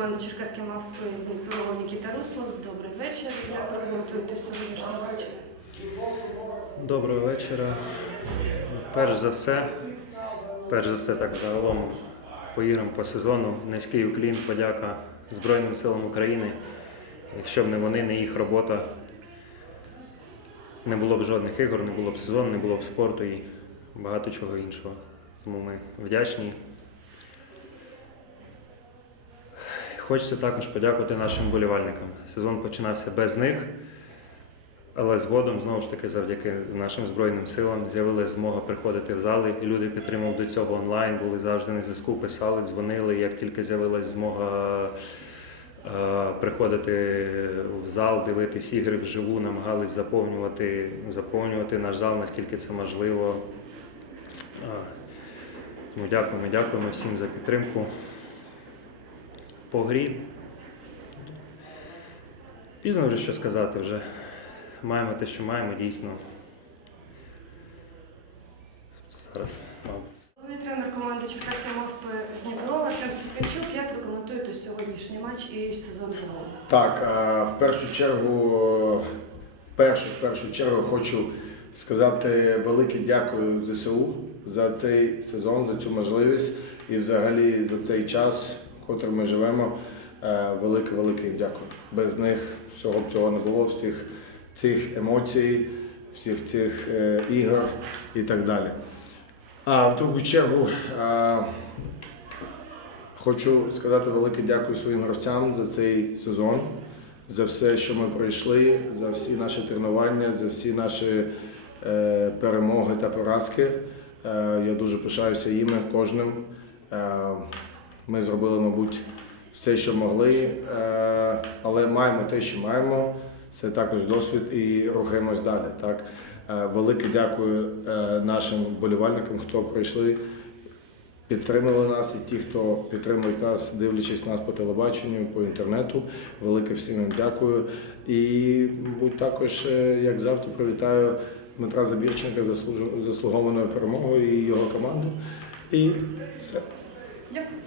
команда Черкаські мавпи Дніпро Нікіта Руслов. Добрий вечір. Як прокоментуєте сьогоднішній матч? Доброго вечора. Перш за все, перш за все, так загалом по іграм по сезону. Низький уклін, подяка Збройним силам України. Якщо б не вони, не їх робота, не було б жодних ігор, не було б сезону, не було б спорту і багато чого іншого. Тому ми вдячні. Хочеться також подякувати нашим вболівальникам. Сезон починався без них. Але згодом, знову ж таки, завдяки нашим Збройним силам з'явилася змога приходити в зали, і люди підтримували до цього онлайн, були завжди на зв'язку, писали, дзвонили. Як тільки з'явилася змога е, приходити в зал, дивитись ігри вживу, намагались заповнювати, заповнювати наш зал, наскільки це можливо. Е, Тому дякуємо, дякуємо всім за підтримку. По грі. Пізно вже що сказати вже маємо те, що маємо, дійсно. Зараз. мабуть. Головний тренер команди Черкаські мавпи Дніпро Артем Сліпенчук. Як прокоментуєте сьогоднішній матч і сезон загалом? Так, е, в першу чергу, в першу, в першу чергу хочу сказати велике дякую ЗСУ за цей сезон, за цю можливість і взагалі за цей час, в котрий ми живемо. Е, Велике, велике їм дякую. Без них всього б цього не було, всіх цих емоцій, всіх цих е, ігор і так далі. А в другу чергу е, Хочу сказати велике дякую своїм гравцям за цей сезон, за все, що ми пройшли, за всі наші тренування, за всі наші е, перемоги та поразки. Я дуже пишаюся їми кожним. Ми зробили, мабуть, все, що могли, е, але маємо те, що маємо. Це також досвід і рухаємось далі. Так? Е, велике дякую е, нашим вболівальникам, хто прийшли підтримали нас, і ті, хто підтримують нас, дивлячись нас по телебаченню, по інтернету. Велике всім їм дякую. І, мабуть, також, як завжди, привітаю Дмитра Забірченка заслугованою перемогою і його команду. І все. Дякую.